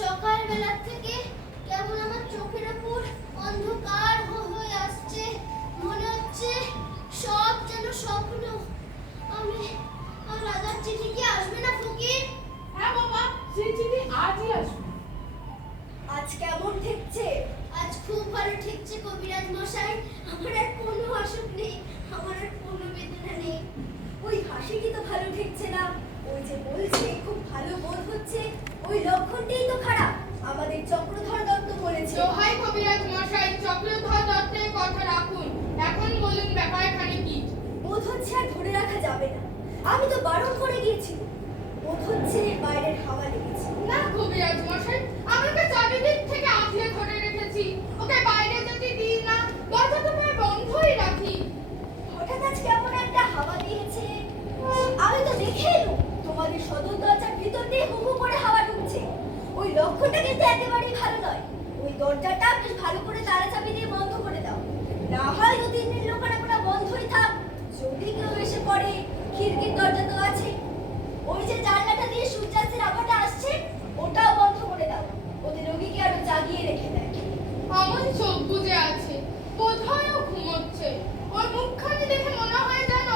সকালবেলা থেকে কেমন আমার চোখের উপর অন্ধকার হয়ে আসছে, মনে হচ্ছে সব যেন স্বপ্ন। আমি আর রাজার চিঠি কি আসবে না ফকির? হ্যাঁ বাবা, সেই চিঠি আজই আসবে। আজ কেমন ঠেকছে? আজ খুব ভালো ঠেকছে কবিরাজ মশাই। আমার আর কোনো অসুখ নেই, আমার আর কোনো বেদনা নেই। ওই হাসিটি তো ভালো ঠেকছে না। ওই যে বলছে খুব ভালো বোধ হচ্ছে, ওই লক্ষণটাই তো খারাপ। আমাদের চক্রধর দত্ত বলেছে। দোহাই কবিরাজ মশাই, চক্রধর দত্তের কথা রাখুন। এখন বলুন ব্যাপারখানে কি? বোধ হচ্ছে আর ধরে রাখা যাবে না। আমি তো বারণ করে গিয়েছি। বোধ হচ্ছে বাইরের হাওয়া লেগেছে। না কবিরাজ মশাই, আমি তো চারিদিক থেকে আঁকড়ে ধরে রেখেছি। ওকে বাইরে যেতে দিই না, দরজা তো প্রায় বন্ধই রাখি। হঠাৎ আজ কেমন একটা হাওয়া দিয়েছে। আমি তো দেখে এলুম তোমাদের সদর দরজার ভিতর দিয়ে হু হু করে হাওয়া ঢুকছে। ওই লক্ষণটা কিন্তু একেবারেই ভালো নয়। ওই দরজাটা বেশ ভালো করে তালা চাবি দিয়ে বন্ধ করে দাও। না হয় 2-3 দিন লোকানাপনা বন্ধই থাক। যদি কেউ এসে পড়ে, খিড়কির দরজা তো আছে। ওই যে জানলাটা দিয়ে সূর্যাস্তের আভাটা আসছে, ওটাও বন্ধ করে দাও। ওদের রোগীকে আরো জাগিয়ে রেখে দেয়। আমার চোখ বুজে আছে, বোধহয় ও ঘুমোচ্ছে। ওর মুখখানি দেখে মনে হয় যেন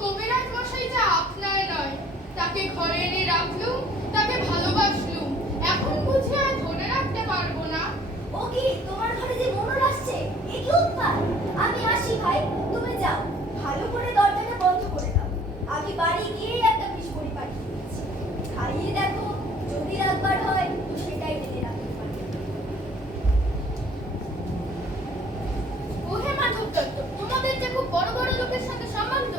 কবিরাজ মশাই যা আপনার নয়। তাকে ঘরে এনে রাখলুম, তাকে ভালোবাসলুম। এখন বুঝে আর ধরে রাখতে পারবো না। ও কি তোমার ঘরে যে মনোর আসছে? এ কি উৎপাত! আমি আসি ভাই, তুমি যাও। ভালো করে দরজাটা বন্ধ করে দাও। আমি বাড়ি গিয়ে একটা বিষ বড়ি পাঠিয়ে দিচ্ছি। খাইয়ে দেখো, যদি রাখবার হয় তো সেটাই ঢেলে রাখতে পারি। ওহে মাধব দত্ত, তোমাদের যে খুব বড় বড় লোকের সাথে সম্বন্ধ।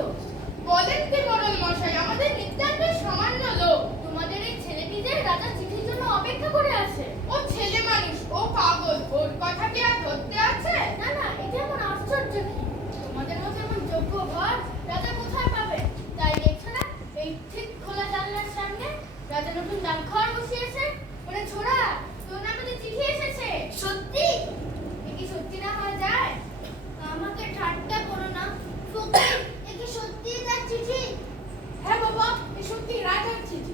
বলেন কি মোড়ল মশাই, আমাদের নিতান্তই সামান্য লোক। তোমাদের এই ছেলেটি যে রাজার চিঠির জন্য অপেক্ষা করে আছে। ও ছেলে মানুষ, ও পাগল, ওর কথা কি আর ধরতে আছে? না না, এটা এমন আশ্চর্য কি? তোমাদের মতো এমন যোগ্য ঘর রাজা কোথায় পাবে? তাই দেখছো না, এই ঠিক খোলা জানলার সামনে রাজা নতুন ডাকঘর বসিয়েছে। ওরে ছোড়া, তোর নামে যে চিঠি এসেছে। সত্যি? এ কি সত্যি না হয়ে যায়? আমাকে ঠাট্টা করো না ফকির, এ কি সত্যি তার চিঠি? হ্যাঁ বাবা, এ সত্যি রাজার চিঠি।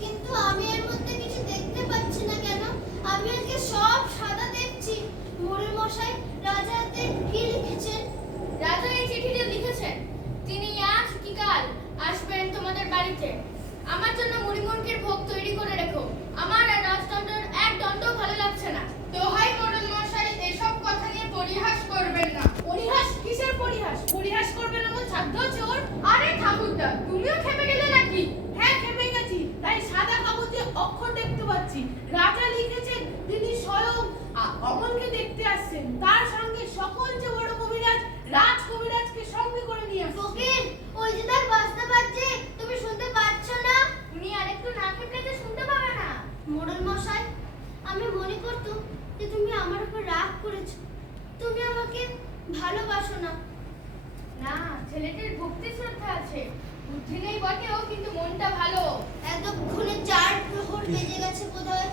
কিন্তু আমি এর মধ্যে কিছু দেখতে পাচ্ছি না কেন? আমি আজকে সব সাদা দেখছি। মোড়ল মশাই রাজা হাতে কি লিখেছেন? রাজা এই চিঠিতে লিখেছেন, তিনি আজ কি কাল আসবেন তোমাদের বাড়িতে। আমার জন্য মুড়িমুড়কির ভোগ তৈরি করে রেখো। আমার আর রাজদণ্ডের এক দণ্ডও ভালো লাগছে না। দোহাই মোড়ল মশাই, এসব কথা নিয়ে পরিহাস করবেন না। পরিহাস? কিসের পরিহাস? পরিহাস করবেন এমন সাধ্য চোর? আরে ঠাকুরদা, তুমিও খেপে গেলে নাকি? হ্যাঁ, খেপে গেছি। তাই সাদা কাগজে অক্ষর দেখতে পাচ্ছি। রাজা লিখেছেন তিনি স্বয়ং অমলকে দেখতে আসছেন। তার সঙ্গে সকল যে বড় কবিরাজ, রাজ কবিরাজকে সঙ্গে করে নিয়ে আসছেন। ফকির, ওই যে তার বাজনা বাজছে, তুমি শুনতে পাচ্ছ না? উনি আরেকটু না খেপলে তো শুনতে পাবে না। মোড়ল মশাই, আমি মনে করতুম যে তুমি আমার উপর রাগ করেছো। তুমি আমাকে ভালোবাসো না। না, ছেলেটির ভক্তি শ্রদ্ধা আছে। বুদ্ধি নেই বটেও, কিন্তু মনটা ভালো। এতক্ষণে 4 প্রহর বেজে গেছে বোধহয়।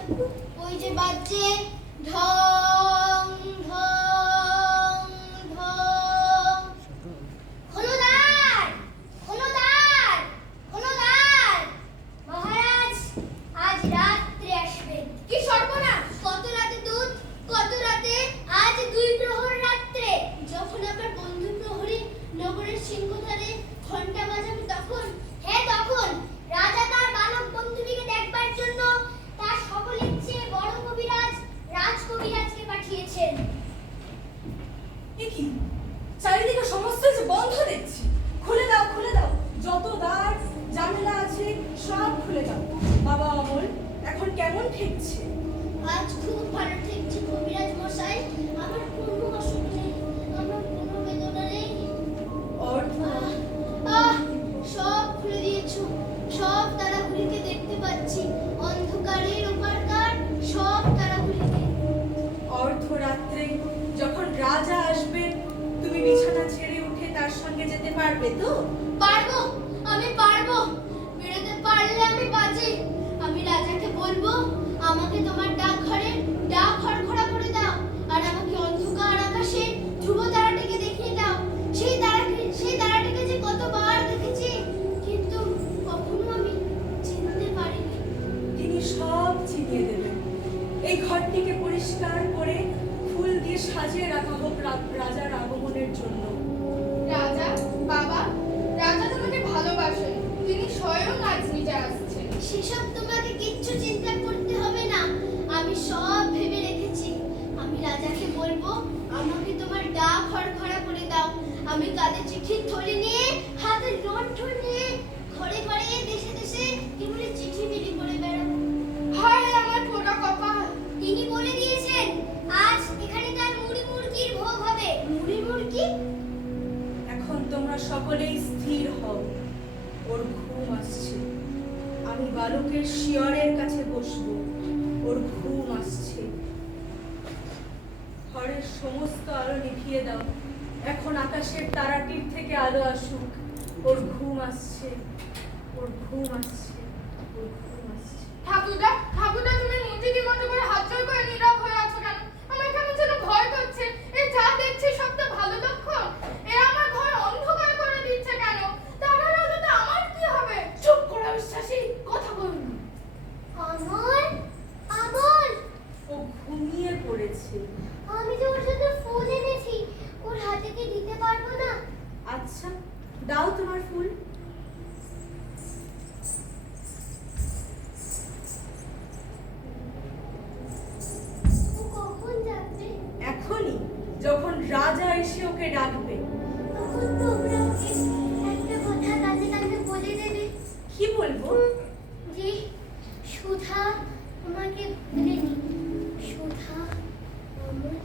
ওই যে বাজছে ঢং ঢং ঢং। খোলোদ্বার, খোলোদ্বার, খোলোদ্বার। মহারাজ আজ রাত্রে আসবেন। কি সর্বনাশ! কত রাতে দুধ, কত রাতে? আজ 2 প্রহর রাত্রে। যখন আমার বন্ধু প্রহরী নগরের সিংহদ্বারে ঘন্টা বাজাবে তখন, হ্যাঁ তখন রাজা তার বালক বন্ধুটিকে দেখবার জন্য তার সকলের চেয়ে বড় কবিরাজ রাজ কবিরাজকে পাঠিয়েছেন। এ কি? চারিদিকে সমস্ত যে বন্ধ দেখছি। খুলে দাও, খুলে দাও। যত দ্বার জানালা আছে সব খুলে দাও। বাবা অমল, এখন কেমন ঠেকছে? আজ খুব ভালো ঠেকছে কবিরাজ মশাই। আমার কোনো অসুখ নেই, আমার কোনো বেদনা নেই। অর্থ আহ, সব খুলে দিয়েছো। সব তারাগুলিকে দেখতে পাচ্ছি। অন্ধকারের ওপারকার সব তারাগুলিকে। অর্ধরাত্রে যখন রাজা আসবেন, তুমি বিছানা ছেড়ে উঠে তার সঙ্গে যেতে পারবে তো? পারবো, আমি পারবো। বেরোতে পারলে আমি বাঁচি। আমি রাজাকে বলবো আমাকে তোমার ডাকঘরে ডাক খড়খড়া করে দাও, আর আমাকে অন্ধকার আকাশে ধ্রুব তারাটিকে দেখিয়ে দাও। সেই তারাটিকে যে কতবার দেখেছি, কিন্তু কখনো আমি চিনতে পারিনি। তিনি সব চিনিয়ে দেবেন। সাজিয়ে রাখা হোক রাজার আগমনের জন্য। রাজা, বাবা, রাজা তোমাকে ভালোবাসেন। তিনি স্বয়ং আজ নিজে আসছেন। সেসব তোমাকে কিচ্ছু চিন্তা করতে হবে না, আমি সব ভেবে রেখেছি। আমি রাজাকে বলবো আমাকে তোমার ডা খড়খড়া করে দাও। আমি কাঁধে চিঠির থলি নিয়ে, হাতে লণ্ঠন নিয়ে ঘরে ঘরে দেশে দেশে কেবল চিঠি বিলি করে বেড়াবো। হায় আমার পোড়া কপাল! তিনি বলে দিয়েছেন আজ এখানে তার মুড়ি মুরগির ভোগ হবে। মুড়ি মুরগি? এখন তোমরা সকলেই স্থির হও, ওর ঘুম আসছে। আমি বালকের শিয়রের কাছে বসবো, ওর ঘুম আসছে। ঘরের সমস্ত আলো নিভিয়ে দাও, এখন আকাশের তারাটির থেকে আলো আসুক। ওর ঘুম আসছে, ওর ঘুম আসছে, ওর ঘুম আসছে। ঠাকুরদা, ঠাকুরদা, তুমি মূর্তিটির মতো করে হাত জোড় করে নীরব হয়ে আছো কেন? আমার কেমন যেন ভয় করছে। এই যা দেখছি সব তো ভালো লক্ষণ। এ আমার ঘর অন্ধকার করে দিচ্ছে কেন? তারার আলোতে আমার কি হবে? চুপ করো বিশ্বাসী, কথা বলুন না। অমল, অমল, ও ঘুমিয়ে পড়েছে। আমি তো ওর সাথে ফুল এনেছি, ওর হাতে কি দিতে পারবো না? আচ্ছা, দাও তোমার ফুল। ও কখন যাবে? এখনই, যখন রাজা এসে ওকে ডাকবে। তখন তোমরা ওকে একটা কথা কাঁদে কাঁদে বলে দেবে কি বলবো? যে সুধা আমাকে ভুলেনি, সুধা আমার